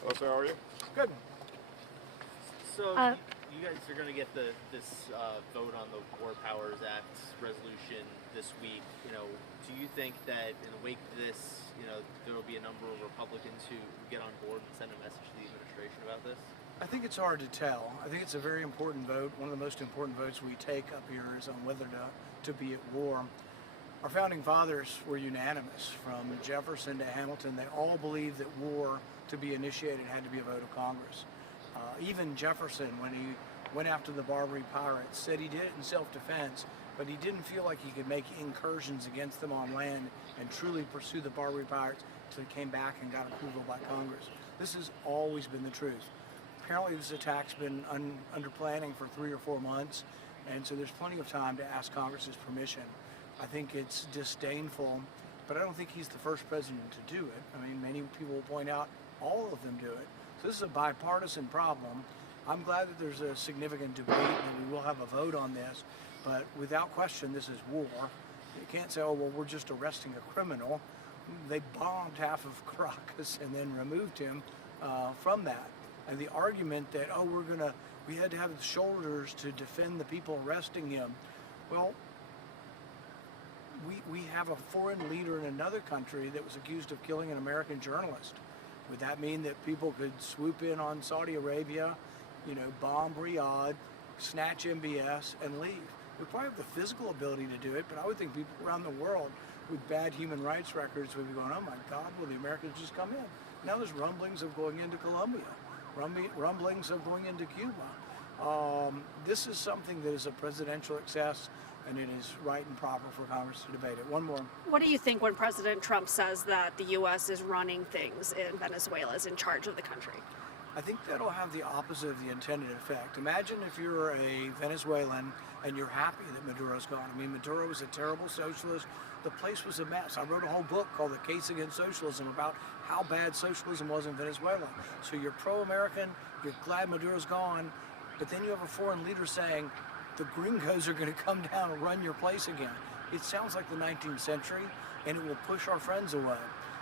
Hello, sir. How are you? Good. So you guys are going to get this vote on the War Powers Act resolution this week. Do you think that in the wake of this, there will be a number of Republicans who get on board and send a message to the administration about this? I think it's hard to tell. I think it's a very important vote. One of the most important votes we take up here is on whether to be at war. Our founding fathers were unanimous, from Jefferson to Hamilton. They all believed that war to be initiated had to be a vote of Congress. Even Jefferson, when he went after the Barbary pirates, said he did it in self-defense, but he didn't feel like he could make incursions against them on land and truly pursue the Barbary pirates until he came back and got approval by Congress. This has always been the truth. Apparently this attack's been under planning for 3 or 4 months, and so there's plenty of time to ask Congress's permission. I think it's disdainful, but I don't think he's the first president to do it. I mean, many people will point out all of them do it. So this is a bipartisan problem. I'm glad that there's a significant debate and we will have a vote on this, but without question, this is war. You can't say, oh, well, we're just arresting a criminal. They bombed half of Caracas and then removed him from that. And the argument that, oh, we had to have the shoulders to defend the people arresting him. Well, we have a foreign leader in another country that was accused of killing an American journalist. Would that mean that people could swoop in on Saudi Arabia, bomb Riyadh, snatch MBS, and leave? We probably have the physical ability to do it, but I would think people around the world with bad human rights records would be going, oh my God, will the Americans just come in? Now there's rumblings of going into Colombia, rumblings of going into Cuba. This is something that is a presidential excess, and it is right and proper for Congress to debate it. One more. What do you think when President Trump says that the U.S. is running things in Venezuela, is in charge of the country? I think that'll have the opposite of the intended effect. Imagine if you're a Venezuelan and you're happy that Maduro's gone. I mean, Maduro was a terrible socialist. The place was a mess. I wrote a whole book called The Case Against Socialism about how bad socialism was in Venezuela. So you're pro-American, you're glad Maduro's gone, but then you have a foreign leader saying, the gringos are going to come down and run your place again. It sounds like the 19th century, and it will push our friends away.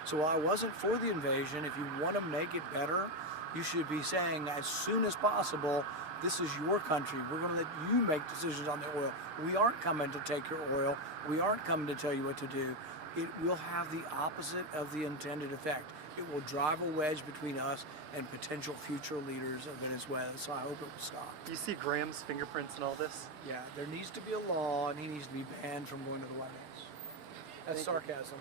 So while I wasn't for the invasion, if you want to make it better, you should be saying as soon as possible, this is your country. We're going to let you make decisions on the oil. We aren't coming to take your oil. We aren't coming to tell you what to do. It will have the opposite of the intended effect. It will drive a wedge between us and potential future leaders of Venezuela, so I hope it will stop. Do you see Graham's fingerprints in all this? Yeah, there needs to be a law, and he needs to be banned from going to the White House. That's sarcasm.